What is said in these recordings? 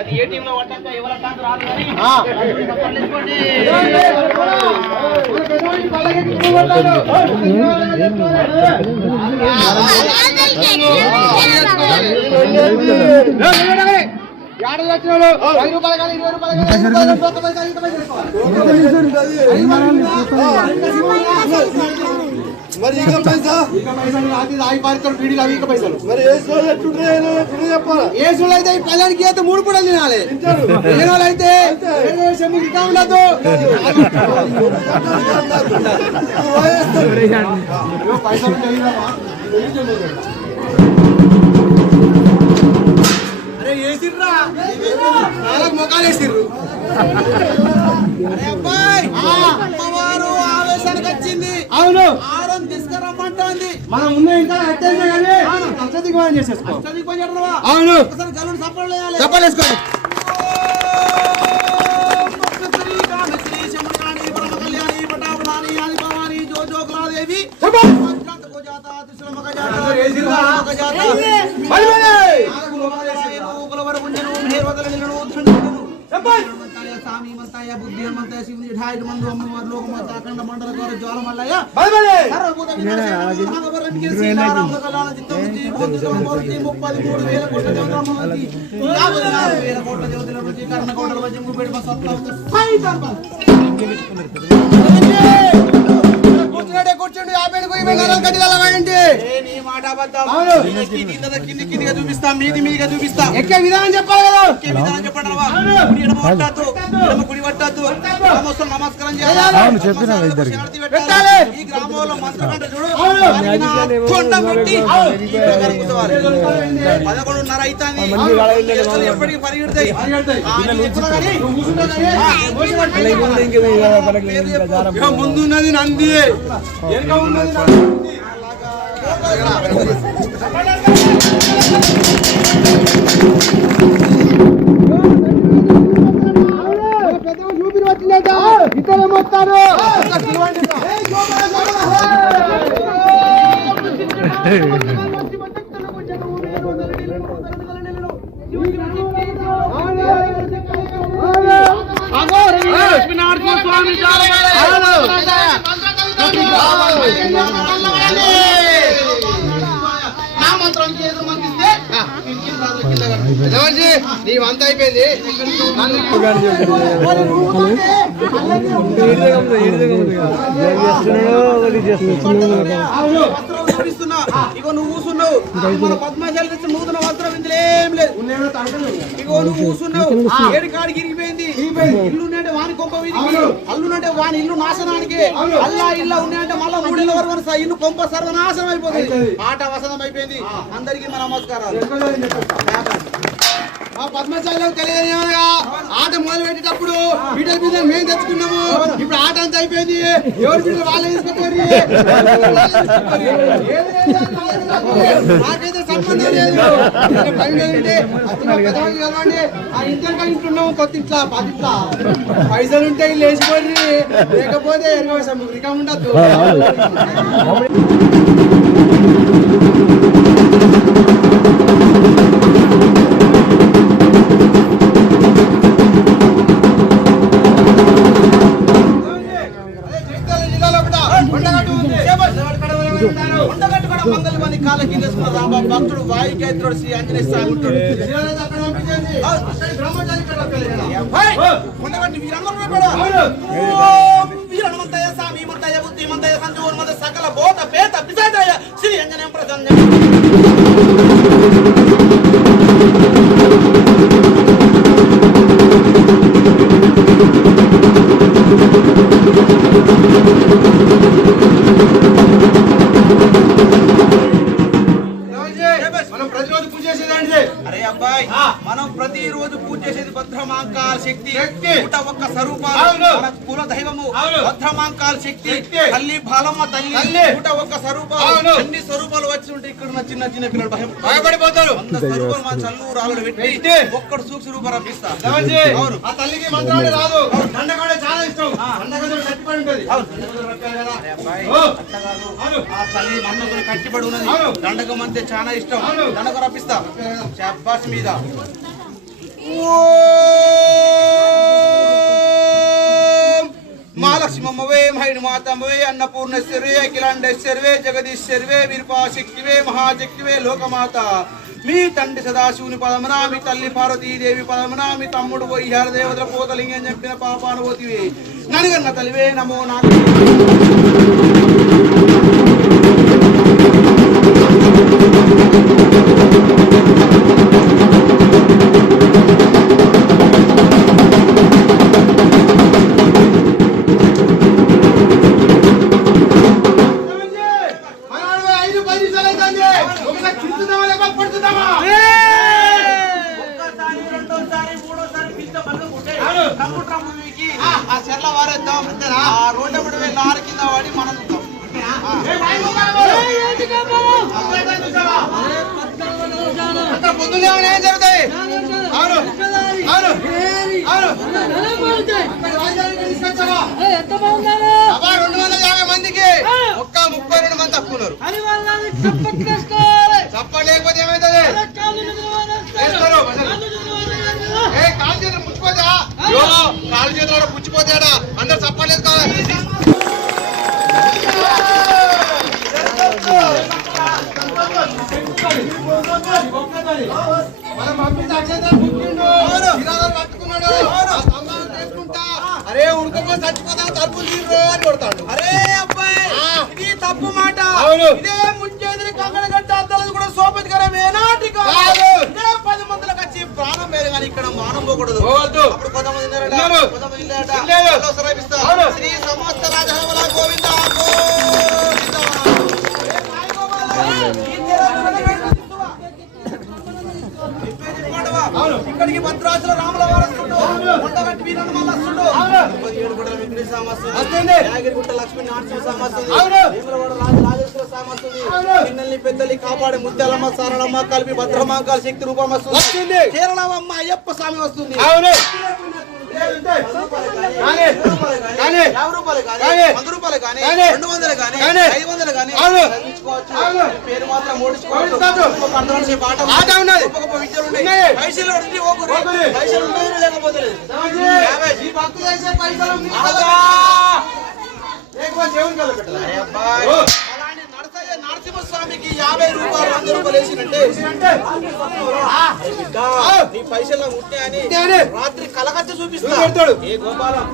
అది ఏ టీమ్ లో పడ్డాక ఎవరి కాదు రాదు కానీ మరి ఇక పైసా ఆగి పారితారు పీడీలు అవి ఇక పైసలు మరి ఏ సోళ్ళు చెప్పాలా ఏ సోళ్ళు అయితే పదానికి అయితే 3 పూటలు తినాలి ఏ రోజు అయితే ఇంకా ఉండదు పైసలు అరే వేసిర్రా నాలుగు మొక్కలు వేసిర్రు అరే అబ్బాయి అమ్మవారు ఆవేశానికి వచ్చింది అవును ఆరం తీసుకురమ్మంటోంది మనం ముందు ఇంకా అట్టేసే కానీ అష్టదిగ్భాగం చేసేసుకో అష్టదిగ్భాగం చేయడమా అవును ఒకసారి గల్లుని సప్పలు వేయాలి సప్పలు వేసుకోండి కూర్చోండి కిందిగా చూపిస్తా మీదిగా చూపిస్తా ఎక్కే విధానం చెప్పాలి కదా ఎక్కే విధానం చెప్పండి గుడి పట్టద్దు నమస్కారం చేయాలి ఈ గ్రామంలో మంత్రకంట చూడు 11:30 అవుతుంది ఎప్పటికీ పరిగెడతాయి ముందున్నది నంది వెనుక ఉన్నది చూపిరి వచ్చిందట ఇతర మొత్తారు స్వామి నీవంతా అయిపోయింది ఇగో నువ్వు కూర్చున్నావు మన పద్మశాలి నూతన వస్త్రం ఇందులో ఏం లేదు ఇగో నువ్వు కూర్చున్నావు ఏడు కాడికి ఇరిగిపోయింది ఇల్లు ఉన్నాయంటే వాని కొంప అల్లునంటే వాని ఇల్లు నాశనానికి అల్లా ఇల్లు ఉన్నాయంటే మళ్ళా 3 ఏళ్ళ వరకు ఇల్లు కొంప సర్వనాశనం అయిపోతుంది ఆట వసనం అయిపోయింది అందరికీ మన నమస్కారాలు పద్మశాలిలో తెలియగా ఆట మొదలు పెట్టేటప్పుడు బిడ్డల బిడ్డలు మేము తెచ్చుకున్నాము ఇప్పుడు ఆట అంతా అయిపోయింది ఎవరి బిడ్డలు వాళ్ళే తీసుకుంటారు నాకైతే సంబంధం లేదు కలవండి ఆ ఇంట్లో ఇంటున్నాము కొత్త ఇట్లా 10 ఇట్లా పైసలు ఉంటే లేచిపోయి లేకపోతే రికం ఉండద్దు భక్తుడు వాయుకేత్రుడు శ్రీ ఆంజనేయ స్వామి ఉంటాడు వీరమంతయ్య స్వామి మంతయ్య బుద్ధి మంతయ్య సంజీవన్ మంత సకల బోధ పేత పిశాచయ శ్రీ ఆంజనేయం ప్రసన్న మనం ప్రతిరోజు పూజ చేసేది భద్రమాంకాల శక్తి ఒక్క స్వరూపాలు కుల దైవము భద్రమాంకాల శక్తి తల్లి బాలమ్మ తల్లి ఒక్క స్వరూపాలు అన్ని స్వరూపాలు వచ్చి ఉంటే ఇక్కడ చిన్న చిన్న పిల్లలు భయపడిపోతారు స్వరూపాలు మా చల్లు రాళ్ళు పెట్టి ఒక్కడు సూక్ష్మ రూపం రప్పిస్తా ఆ తల్లికి మంత్రాలు రాదు దండగొండ చాలా ఇష్టం దండగొండ కట్టిపడి ఉంటది ఆ తల్లి మన్నతో కట్టిపడి ఉన్నది దండగం అంటే చాలా ఇష్టం దండగం రప్పిస్తా శాబాష్ మీద महालक्ष्मवे महिमातमवे अन्नपूर्णेश्वरे अखिलांडेश्वरे जगदीश्वरे विरूपाशक्तिवे महाशक्तिवे लोकमाता మీ తండ్రి సదాశివుని పదమున మీ తల్లి పార్వతీదేవి పదమున మీ తమ్ముడు వైహార దేవతల పోతలింగం చెప్పిన పాపానుభూతివి నలుగన్న తల్లివే నమో నాకు మందికి ఒక్క 32 మంది తక్కున్నారు చెప్పలేకపోతే ఏమైతుంది కాలు చేతులు పుచ్చిపోతా కాలు చేతులు పుచ్చిపోతాడా అందరు చెప్పలేదు కదా మనం పంపించి అక్షంతలు పట్టుకున్నాడు అరే ఉడకపో చచ్చిపోతా తప్పులు తీరు అని కొడతాడు అరే అబ్బాయి ఇది తప్పు మాట ఇదే ముంచేది కంగడగట్ట అద్దాలు కూడా సోపతికరం ఏనాటి కాదు 10 మందిలకు వచ్చి ప్రాణం వేరు కానీ ఇక్కడ మానం పోకూడదు అప్పుడు కొంతమంది శ్రీ సమస్త రాజహవల గోవింద ఇక్కడికి భద్రాచల రాముల వారసుడు కొండగట్టి వీరన్న మల్ల వస్తుండు 17 గుట్టల వెంకటేశ్వర స్వామి వస్తుంది యాగిరిగుట్ట లక్ష్మీ నరసింహ స్వామి వస్తుంది వేములవాడ రాజేశ్వర స్వామి వస్తుంది పిన్నల్ని పెద్దల్ని కాపాడే ముత్యాలమ్మ సారళమ్మ కలిపి భద్రమాంకాల శక్తి రూపం వస్తుంది కేరళమ్మ అయ్యప్ప స్వామి వస్తుంది పేరు మాత్రం నరసింహస్వామికి 50 రూపాయలు 100 రూపాయలు వేసినట్టే నీ పైసలు ఉంటాయని రాత్రి కలకత్తి చూపిస్తాడు ఏ గోపాలం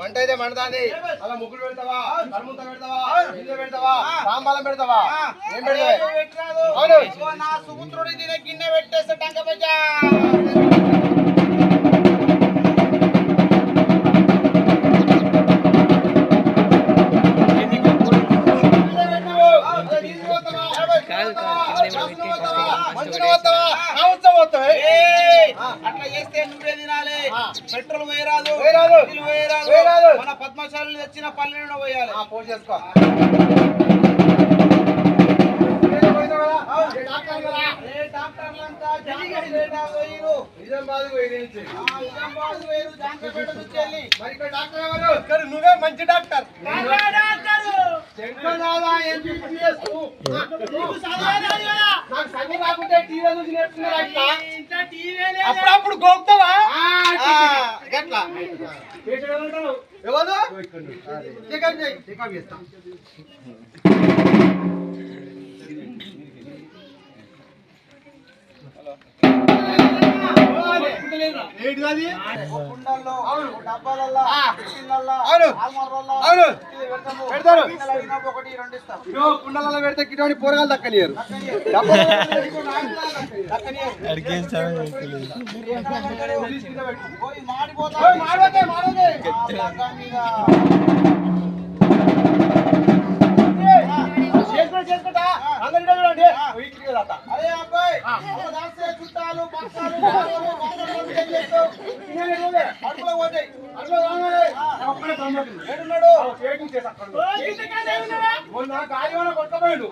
మంట అయితే మంటదాన్ని అలా ముగ్గులు పెడతావా కర్మంతా పెడతావా ఇల్లు పెడతావా సాంబాలం పెడతావా ఏం పెడతావు నా సుపుత్రుడి తినే గిన్నె పెట్టేస్తే టంక బజ్జా అట్లా చేస్తే నువ్వే తినాలి పెట్రోల్ వేయరాదు మన పద్మశాలి తెచ్చిన పల్లె పోయాలి పోటీ చేసుకో నువ్వే మంచి డాక్టర్ అప్పుడప్పుడు గోపుతావా ఎవరు హలో ఏంటిది అది? ఓ కుండల్లో, ఓ డబ్బాలల్లో, కిచెన్లల్లో, అవును. ఆల్మార్లలో అవును. ఇట్లా పెడతాము. పెడతారు. కిచెన్లో అడిగినప్పుడు ఒకటి రెండు ఇస్తాం. ఇగో కుండలలో పెడితే కిటోని పోరగాలు దక్కనియరు. దక్కనియరు. డబ్బాలో పెడితే ఇగో నాయకులు దక్కనియరు. దక్కనియరు. మీరు ఎక్కడ కనబడే పోలీస్ కింద పెట్టు. పోయి మాడిపోతా. ఓయ్ మాడవద్దే, మాడవద్దే. ఆ లగ్గా మీద. చేసుకుంటా అందరి చూడండి వీటికి కదా అరే అబ్బాయి, అలా దాస్తే చుట్టాలు, పక్షాలు, బాధలు, బాధలు ఏం చేస్తావు? అడుగులో పోతాయి. ఒక్కడే బ్రహ్మకుడు. ఏడున్నాడు? చేతి చేసి అక్కడ మొన్న గాలి కొట్టబోయాడు.